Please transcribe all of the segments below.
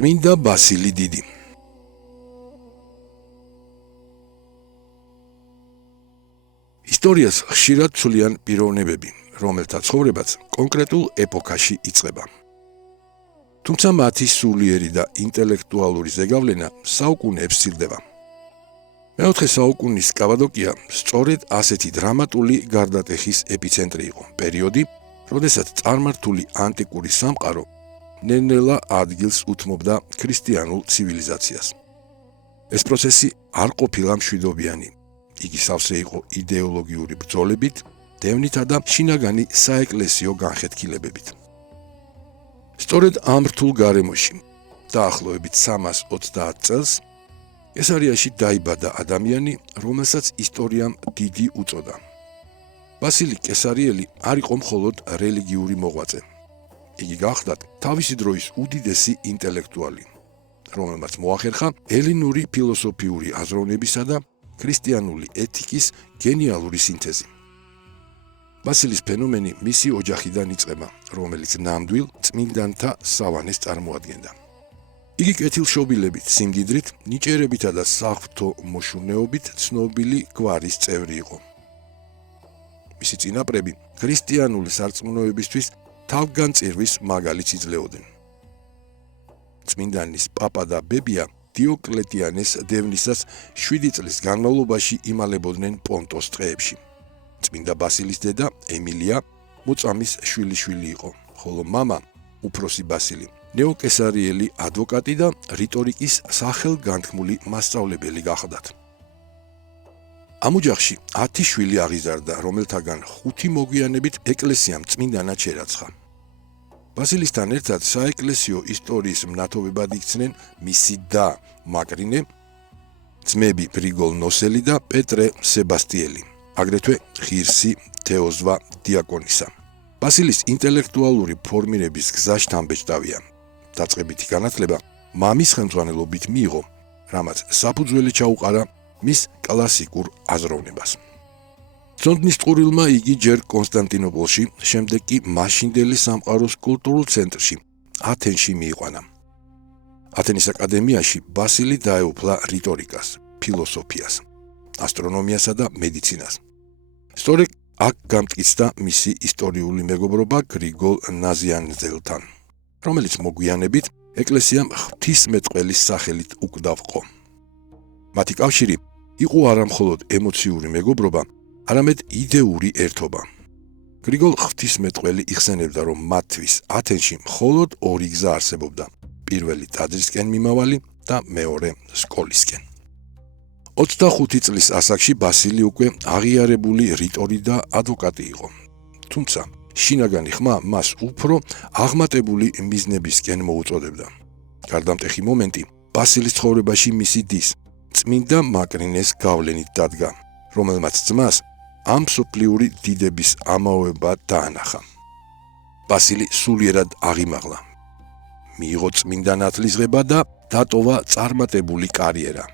წმინდა ბასილი დიდი. ისტორიას ხშირად ცვლიან პიროვნებები, რომელთა ცხოვრებაც კონკრეტულ ეპოქაში იწყება. თუმცა მათი სულიერი და ინტელექტუალური ზეგავლენა საუკუნეებს სცილდება. მეოთხე საუკუნის კაბადოკია სწორედ ასეთი დრამატული გარდატეხის ეპიცენტრი იყო, პერიოდი, როდესაც წარმართული ანტიკური სამყარო ნელ-ნელა ადგილს უთმობდა ქრისტიანულ ცივილიზაციას. ეს პროცესი არ ყოფილა მშვიდობიანი. იგი სავსე იყო იდეოლოგიური ბრძოლებით, დევნითა და შინაგანი საეკლესიო განხეთქილებებით. სწორედ ამ რთულ გარემოში, დაახლოებით 330 წელს, კესარიაში დაიბადა ადამიანი, რომელსაც ისტორიამ დიდი უწოდა. ბასილი კესარიელი არ იყო მხოლოდ რელიგიური მოღვაწე. იგი გახლდათ თავისი დროის უდიდესი ინტელექტუალი, რომელმაც მოახერხა ელინური ფილოსოფიური აზროვნებისა და ქრისტიანული ეთიკის გენიალური სინთეზი. ბასილის ფენომენი მისი ოჯახიდან იწყება, რომელიც ნამდვილ წმინდანთა სავანეს წარმოადგენდა. იგი კეთილშობილებით, სიმდიდრით, ნიჭიერებითა და საღვთო მოშურნეობით ცნობილი გვარის წევრი იყო. მისი წინაპრები ქრისტიანული სარწმუნოებისთვის თავგანწირვის მაგალითს იძლეოდნენ. წმინდანის პაპა და ბებია დიოკლეტიანეს დევნისას 7 წლის განმავლობაში იმალებოდნენ პონტოს ტყეებში. წმინდა ბასილის დედა ემილია მოწამის შვილიშვილი იყო, ხოლო მამა უფროსი ბასილი ნეოკესარიელი ადვოკატი და რიტორიკის სახელგანთქმული მასწავლებელი გახლდათ. ამ ოჯახში 10 შვილი აღიზარდა, რომელთაგან 5 მოგვიანებით ეკლესიამ წმინდანად შერაცხა. ბასილისთან ერთად საეკლესიო ისტორიის მნათობებად იქცნენ მისი და მაკრინე, ძმები გრიგოლ ნოსელი და პეტრე სებასტიელი, აგრეთვე ღირსი თეოზვა დიაკონისა. ბასილის ინტელექტუალური ფორმირების გზა შთამბეჭდავია. დაწყებითი განათლება მამის ხელმძღვანელობით მიიღო, რამაც საფუძველი ჩაუყარა მის კლასიკურ აზროვნებას. ცოდნის წყურილმა იგი ჯერ კონსტანტინოპოლში, შემდეგ კი მაშინდელი სამყაროს კულტურულ ცენტრში, ათენში მიიყვანა. ათენის აკადემიაში ბასილი დაეუფლა რიტორიკას, ფილოსოფიას, ასტრონომიასა და მედიცინას. სწორედ აქ გამტკიცდა მისი ისტორიული მეგობრობა გრიგოლ ნაზიანზელთან, რომელიც მოგვიანებით ეკლესიამ ღვთისმეტყველის სახელით უკვდავყო. მათი კავშირი იყო არა მხოლოდ ემოციური მეგობრობა, არამედ იდეური ერთობა. გრიგოლ ღვთისმეტყველი იხსენებდა, რომ მათთვის ათენში მხოლოდ 2 გზა არსებობდა, პირველი ტაძრისკენ მიმავალი და მეორე სკოლისკენ. 25 წლის ასაკში ბასილი უკვე აღიარებული რიტორი და ადვოკატი იყო. თუმცა შინაგანი ხმა მას უფრო აღმატებული მიზნებისკენ მოუწოდებდა. გარდამტეხი მომენტი ბასილის ცხოვრებაში მისი დის, წმინდა მაკრინეს გავლენით დადგა, რომელმაც ძმას ამ სოფლიური დიდების ამაოება დაანახა. ბასილი სულიერად აღიმაღლა. მიიღო წმინდა ნათლისღება და დატოვა წარმატებული კარიერა.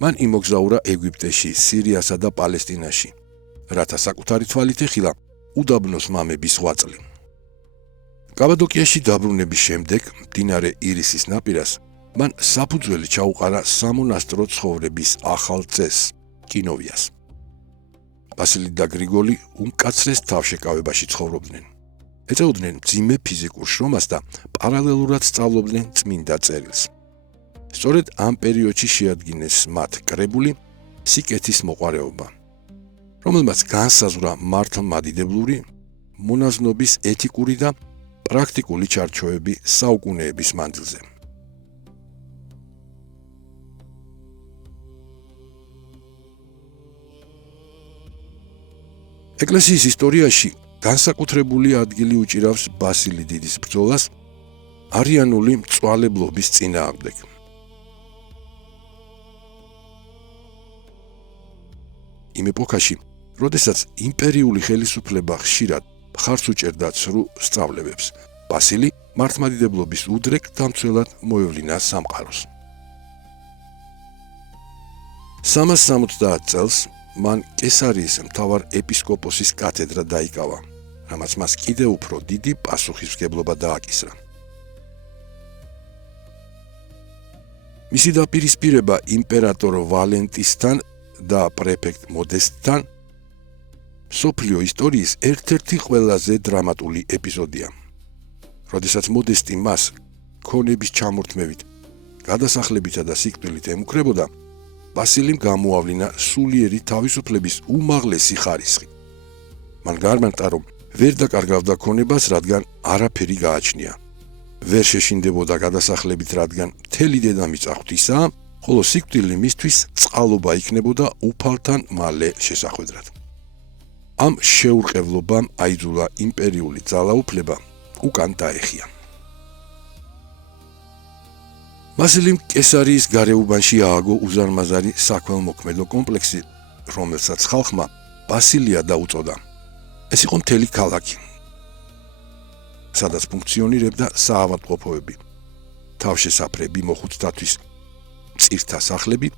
მან იმოგზაურა ეგვიპტეში, სირიასა და პალესტინაში, რათა საკუთარი თვალით ეხილა უდაბნოს მამების ღვაწლი. კაბადოკიაში დაბრუნების შემდეგ, მდინარე ირისის ნაპირას, მან საფუძველი ჩაუყარა სამონასტრო ცხოვრების ახალ წესს, კინოვიას. ბასილი და გრიგოლი უმკაცრეს თავშეკავებაში ცხოვრობდნენ. ეწეოდნენ მძიმე ფიზიკურ შრომას და პარალელურად სწავლობდნენ წმინდა წერილს. სწორედ ამ პერიოდში შეადგინეს მათ კრებული სიკეთის მოყვარეობა, რომელმაც განსაზღვრა მართლმადიდებლური, მონაზნობის ეთიკური და პრაქტიკული ჩარჩოები საუკუნეების მანძილზე. ეკლესიის ისტორიაში განსაკუთრებული ადგილი უჭირავს ბასილი დიდის ბრძოლას არიანული მწვალებლობის წინააღმდეგ. იმ ეპოქაში, როდესაც იმპერიული ხელისუფლება ხშირად მხარს უჭერდა ცრუ სწავლებებს, ბასილი მართლმადიდებლობის უდრეკ დამცველად მოევლინა სამყაროს. 370 წელს მან კესარიის მთავარ ეპისკოპოსის კათედრა დაიკავა, რამაც მას კიდევ უფრო დიდი პასუხისმგებლობა დააკისრა. მისი დაპირისპირება იმპერატორ ვალენტისთან და პრეფექტ მოდესტთან მსოფლიო ისტორიის ერთ-ერთი ყველაზე დრამატული ეპიზოდია. როდესაც მოდესტი მას ქონების ჩამორთმევით, გადასახლებითა და სიკვდილით ემუქრებოდა, ბასილიმ გამოავლინა სულიერი თავისუფლების უმაღლესი ხარისხი. მან გარმანტა, რომ ვერ დაკარგავდა ქონებას, რადგან არაფერი გააჩნია. ვერ შეშინდებოდა გადასახლებით, რადგან მთელი დედამიწა ღვთისაა, ხოლო სიკვდილი მისთვის წყალობა იქნებოდა უფალთან მალე შესახვედრად. ამ შეურყევლობამ აიძულა იმპერიული ძალაუფლება უკან დაეხია. ბასილიმ კესარიის გარეუბანში ააგო უზარმაზარი საქველმოქმედო კომპლექსი, რომელსაც ხალხმა ბასილია დაუწოდა. ეს იყო მთელი ქალაქი, სადაც ფუნქციონირებდა საავადმყოფოები, თავშესაფრები მოხუცთათვის, მწირთა სახლები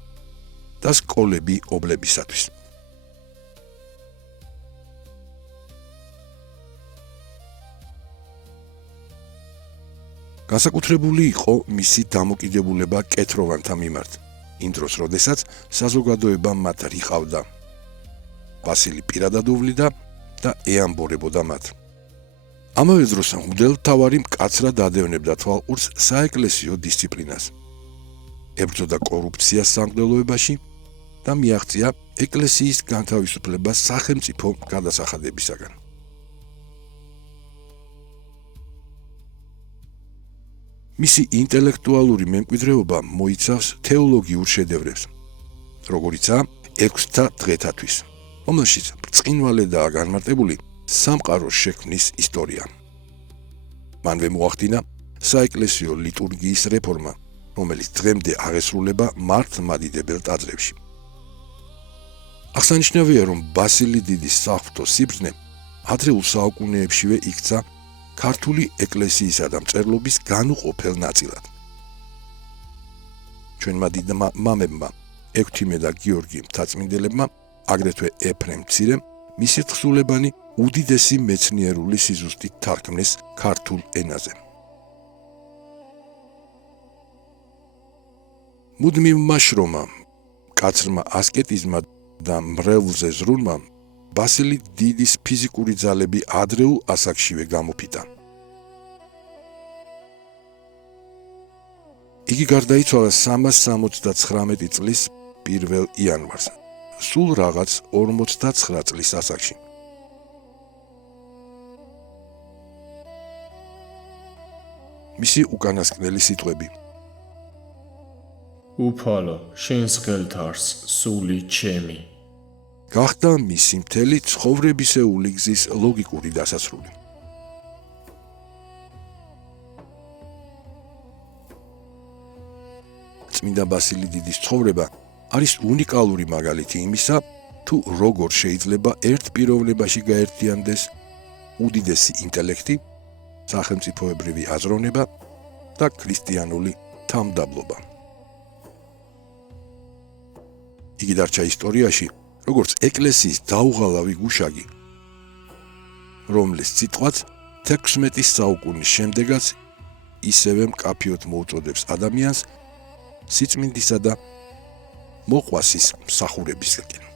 და სკოლები ობლებისათვის. განსაკუთრებული იყო მისი დამოკიდებულება კეთროვანთა მიმართ, იმ დროს, როდესაც საზოგადოება მათ რიყავდა. ბასილი პირადად უვლიდა და ეამბორებოდა მათ. ამავე დროს მღვდელმთავარი მკაცრად ადევნებდა თვალყურს საეკლესიო დისციპლინას. ებრძოდა კორუფციას სამღვდელოებაში და მიაღწია ეკლესიის განთავისუფლებას სახელმწიფო გადასახადებისაგან. მისი ინტელექტუალური მემკვიდრეობა მოიცავს თეოლოგიურ შედევრებს, როგორიცაა 6-თა დღეთათვის, რომელშიც ბრწყინვალედაა განმარტებული სამყაროს შექმნის ისტორია. მანვე მოახდინა საეკლესიო ლიტურგიის რეფორმა, რომელიც დღემდე აღესრულება მართლმადიდებელ ტაძრებში. აღსანიშნავია, რომ ბასილი დიდის საღვთო სიბრძნე ადრეულ საუკუნეებშივე იქცა ქართული ეკლესიისა და მწერლობის განუყოფელ ნაწილად. ჩვენმა დიდმა მამებმა, ექვთიმე და გიორგი მთაწმინდებლებმა, აგრეთვე ეფრემ მცირემ, მისი თხზულებანი უდიდესი მეცნიერული სიზუსტით თარგმნეს ქართულ ენაზე. მუდმივმა შრომამ, მკაცრმა ასკეტიზმმა და მრევლზე ზრუნვამ ბასილი დიდის ფიზიკური ძალები ადრეულ ასაკშივე გამოფიტა. იგი გარდაიცვალა 379 წლის 1 იანვარს, სულ რაღაც 49 წლის ასაკში. მისი უკანასკნელი სიტყვები: უფალო, შენს ხელთარს სული ჩემი. გახდა მისი მთელი ცხოვრებისეული გზის ლოგიკური დასასრული. წმინდა ბასილი დიდის ცხოვრება არის უნიკალური მაგალითი იმისა, თუ როგორ შეიძლება ერთ პიროვნებაში გაერთიანდეს უდიდესი ინტელექტი, სახელმწიფოებრივი აზროვნება და ქრისტიანული თავმდაბლობა. იგი დარჩა ისტორიაში როგორც ეკლესიის დაუღალავი გუშაგი, რომლის სიტყვაც 16 საუკუნის შემდეგაც ისევე მკაფიოდ მოუწოდებს ადამიანს სიწმინდისა და მოყვასის მსახურებისკენ.